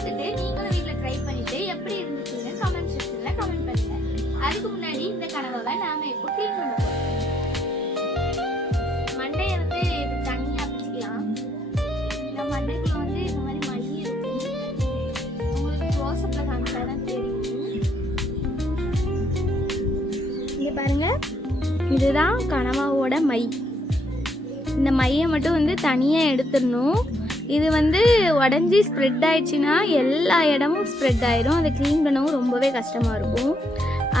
பார்த்துட்டு நீங்களும் வீட்டில் ட்ரை பண்ணிட்டு எப்படி இருந்துச்சுன்னு கமெண்ட் செக்ஷன்ல கமெண்ட் பண்ணுங்க. அதுக்கு முன்னாடி இந்த கனவை நாம இப்போ க்ளீன் பண்ண போறோம். மண்டையை வந்து தனியா பிடிச்சிக்கலாம். இந்த மண்டைக்குள்ள வந்து இந்த மாதிரி மை இருக்கும். உங்களுக்கு க்ளோஸ்அப்ல காமிச்சாதான் தெரியும். இங்க பாருங்க, இதுதான் கனவாவோட மை. இந்த மையை மட்டும் வந்து தனியாக எடுத்துடணும். இது வந்து உடஞ்சி ஸ்ப்ரெட் ஆயிடுச்சுன்னா எல்லா இடமும் ஸ்ப்ரெட் ஆயிடும். அதை க்ளீன் பண்ணவும் ரொம்பவே கஷ்டமாக இருக்கும்.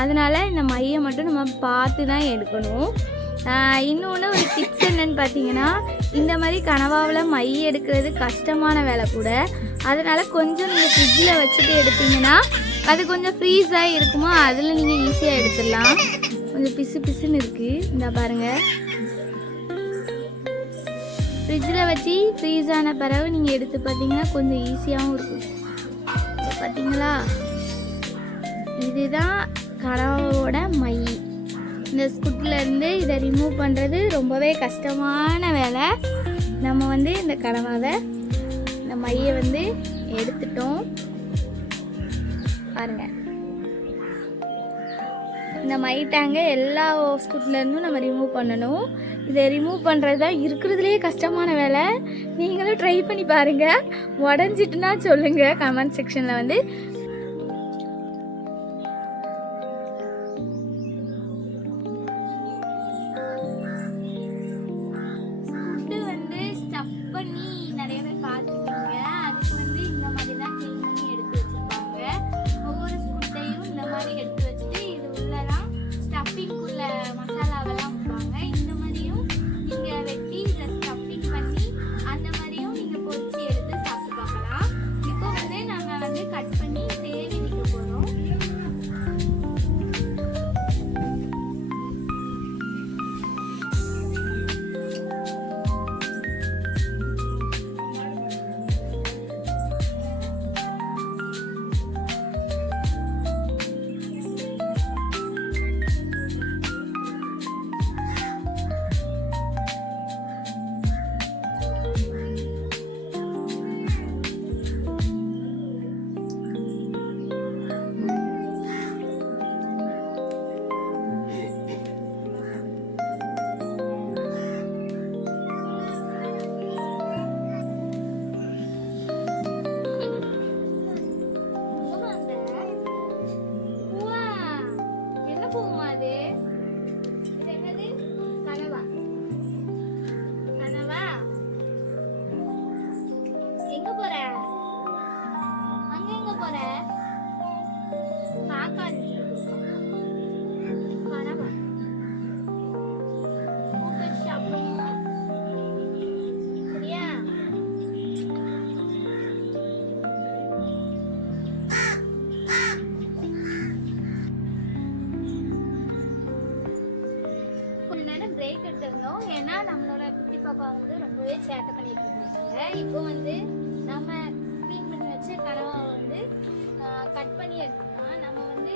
அதனால் இந்த மையை மட்டும் நம்ம பார்த்து தான் எடுக்கணும். இன்னொன்று ஒரு டிப்ஸ் என்னன்னு பார்த்தீங்கன்னா, இந்த மாதிரி கனவாவில் மை எடுக்கிறது கஷ்டமான வேலை கூட. அதனால் கொஞ்சம் நீங்கள் ஃப்ரிட்ஜில் வச்சுட்டு எடுத்தீங்கன்னா அது கொஞ்சம் ஃப்ரீஸாக இருக்குமோ, அதில் நீங்கள் ஈஸியாக எடுத்துடலாம். கொஞ்சம் பிசு பிசுன்னு இருக்குது. இந்த பாருங்கள், ஃப்ரிட்ஜில் வச்சு ஃப்ரீஸ் ஆன பிறகு நீங்கள் எடுத்து பார்த்தீங்கன்னா கொஞ்சம் ஈஸியாகவும் இருக்கும். பார்த்தீங்களா, இதுதான் கனவோட மை. இந்த ஸ்குட்லேருந்து இதை ரிமூவ் பண்ணுறது ரொம்பவே கஷ்டமான வேலை. நம்ம வந்து இந்த கனவாவை இந்த மையை வந்து எடுத்துட்டோம் பாருங்கள். இந்த மை டேங்கை எல்லா ஸ்குட்லேருந்தும் நம்ம ரிமூவ் பண்ணணும். இதை ரிமூவ் பண்ணுறது தான் இருக்கிறதுலே கஷ்டமான வேலை. நீங்களும் ட்ரை பண்ணி பாருங்கள். உடஞ்சிட்டுனா சொல்லுங்கள் கமெண்ட் செக்ஷனில் வந்து. ஸ்குட்டு வந்து ஸ்டஃப் பண்ணி நிறைய பேர் பார்த்துருக்கீங்க. அதுக்கு வந்து இந்த மாதிரி தான் க்ளீன் பண்ணி எடுத்து வச்சுருப்பாங்க. ஒவ்வொரு ஸ்குட்டையும் இந்த மாதிரி எடுத்து வச்சுட்டு இது உள்ளலாம் ஸ்டஃபிங்குள்ள மசாலாவெல்லாம் வைப்பாங்க. இந்த மாதிரியும் நீங்கள் வெட்டி இதை ஸ்டஃபிங் பண்ணி அந்த மாதிரியும் நீங்கள் பொரிச்சு எடுத்து சாப்பிட்டு பார்க்கலாம். இப்போ வந்து நம்ம வந்து கட் பண்ணி தேவி வைக்க போகிறோம். எங்க போற? அங்க எங்க போற? காக்காடி கனவா சரியா? கொஞ்ச நேரம் பிரேக் எடுத்திருந்தோம். ஏன்னா நம்மளோட குட்டி பாப்பா வந்து ரொம்பவே சேட்டை பண்ணிட்டு இருந்தாங்க. இப்போ வந்து நம்ம க்ளீன் பண்ணி வச்ச கனவா வந்து கட் பண்ணி எடுத்துக்கலாம். நம்ம வந்து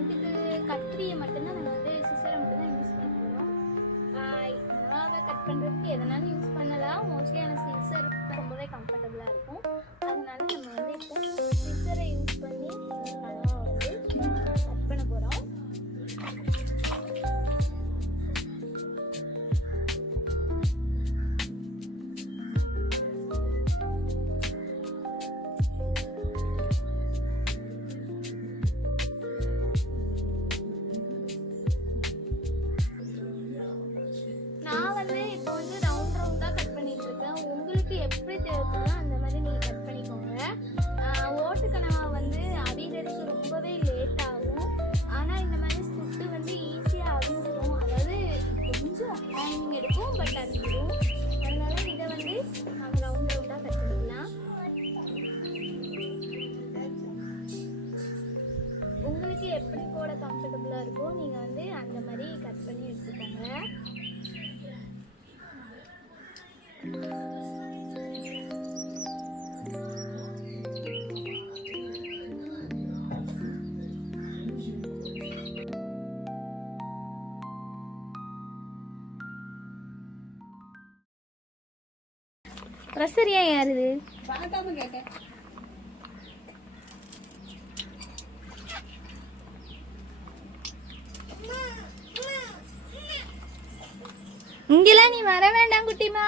இதுக்கு கத்திரியை மட்டும்தான் நம்ம வந்து சிசரை மட்டும்தான் யூஸ் பண்ண போகிறோம். கனவாவை கட் பண்ணுறதுக்கு எதனாலும் யூஸ் பண்ணலாம். மோஸ்ட்லி ஆனால் சிசர் ரொம்பவே கம்ஃபர்டபுளாக இருக்கும். அதனால நம்ம வந்து இப்போ சிசரை யூஸ் பண்ணி கனவா வந்து கட் பண்ண போகிறோம். எப்படி தேவைப்படுதோ அந்த மாதிரி நீங்கள் கட் பண்ணிக்கோங்க. ஓட்டுக்கனவா வந்து அவிகிறதுக்கு ரொம்பவே லேட் ஆகும். ஆனால் இந்த மாதிரி ஸ்குட்டு வந்து ஈஸியாக அவிஞ்சிடும். அதாவது கொஞ்சம் டைம் எடுக்கும், பட் அவிஞ்சிடும். அதனால இதை வந்து நம்ம ரவுண்டாக கட் பண்ணிக்கலாம். உங்களுக்கு எப்படி போட கம்ஃபர்டபுளாக இருக்கோ நீங்கள் வந்து அந்த மாதிரி கட் பண்ணி எடுத்துக்கோங்க. பிரசரியா யாருது? பார்க்காம கேட்டேன். இங்கெல்லாம் நீ வர வேண்டாம் குட்டிமா.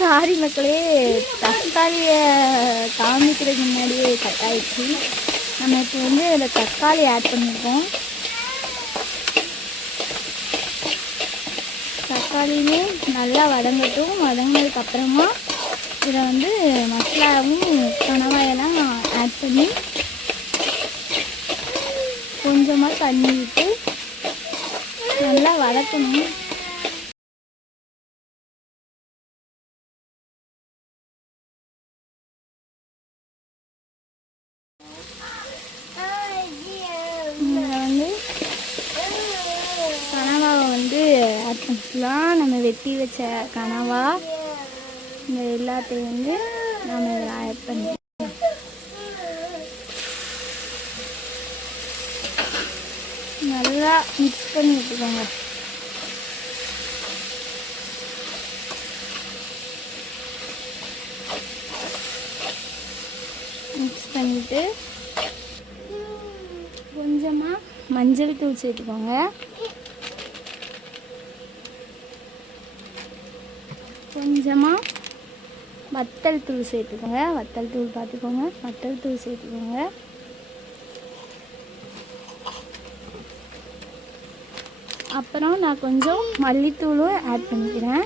சாரி மக்களே, தக்காளியை காமிக்கிறதுக்கு முன்னாடியே கட் ஆயிடுச்சு. நம்ம இப்போ வந்து அதில் தக்காளி ஆட் பண்ணியிருக்கோம். தக்காளியுமே நல்லா வதங்கட்டும். வதங்கினதுக்கப்புறமா இதில் வந்து மசாலாவும் கணவாயெல்லாம் ஆட் பண்ணி கொஞ்சமாக தண்ணி விட்டு நல்லா வதக்கணும். கனவாவை வந்து ஆட் பண்ணிக்கலாம். நம்ம வெட்டி வச்ச கனவா இந்த எல்லாத்தையும் வந்து நம்ம இதில் ஆட் பண்ணிக்கலாம். நல்லா மிக்ஸ் பண்ணி விட்டுக்கோங்க. மிக்ஸ் பண்ணிவிட்டு கொஞ்சமாக மஞ்சள் தூள் சேர்த்துக்கோங்க. கொஞ்சமாக வத்தல் தூள் சேர்த்துக்கோங்க. வத்தல் தூள் பார்த்துக்கோங்க. வத்தல் தூள் சேர்த்துக்கோங்க. அப்புறம் நான் கொஞ்சம் மல்லித்தூளும் ஆட் பண்ணிக்கிறேன்.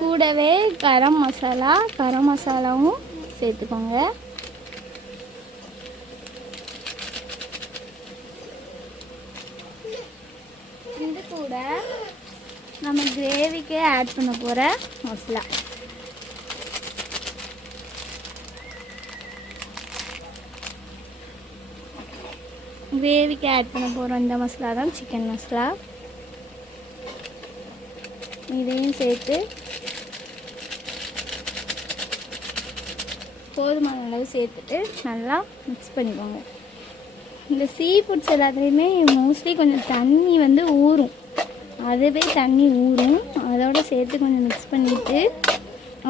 கூடவே கரம் மசாலாவும் சேர்த்துக்கோங்க. இது கூட நம்ம கிரேவிக்கு ஆட் பண்ண போகிற மசாலா. கிரேவிக்கு ஆட் பண்ண போகிற இந்த மசாலா தான் சிக்கன் மசாலா. இதையும் சேர்த்து போதுமான அளவு சேர்த்துட்டு நல்லா மிக்ஸ் பண்ணிக்கோங்க. இந்த சீ ஃபுட்ஸ் எல்லாத்துலேயுமே மோஸ்ட்லி கொஞ்சம் தண்ணி வந்து ஊறும். அதுவே தண்ணி ஊறும். அதோடு சேர்த்து கொஞ்சம் மிக்ஸ் பண்ணிவிட்டு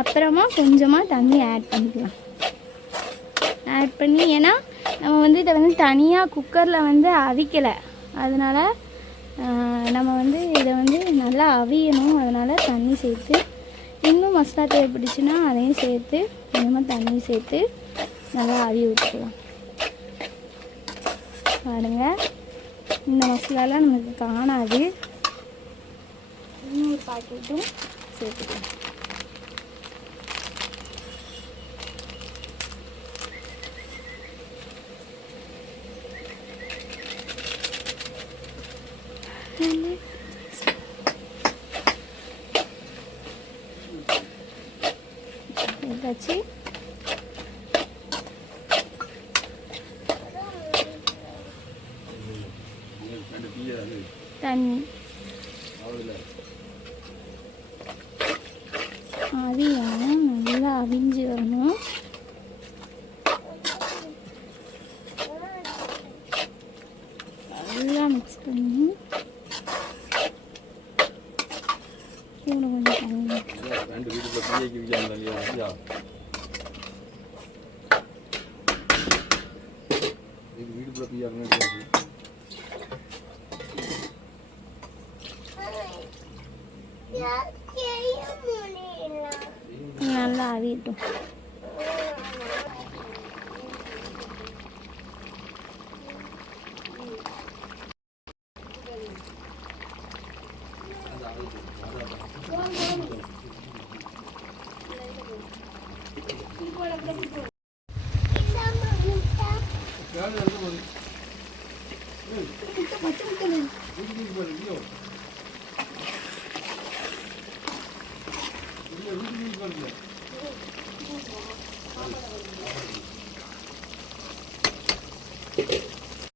அப்புறமா கொஞ்சமாக தண்ணி ஆட் பண்ணிக்கலாம். ஆட் பண்ணி, ஏன்னா நம்ம வந்து இதை வந்து தனியாக குக்கரில் வந்து அவிக்கலை, அதனால் நம்ம வந்து இதை வந்து நல்லா அவியணும். அதனால் தண்ணி சேர்த்து, இன்னும் மசாலா தேவைப்பட்டுச்சுன்னா அதையும் சேர்த்து கொஞ்சமாக தண்ணி சேர்த்து நல்லா அவிய விட்டுக்கலாம். பாருங்கள், இந்த மசாலாலாம் நமக்கு காணாது. இன்னொரு பாக்கெட்டும் சேர்த்துக்கலாம். வச்சு தண்ணி அவியணும். நல்லா அவிஞ்சு வரணும். நல்லா மிக்ஸ் பண்ணி கூட கொஞ்சம் தண்ணி. நல்லா அவியட்டும். வீட்டுக்கு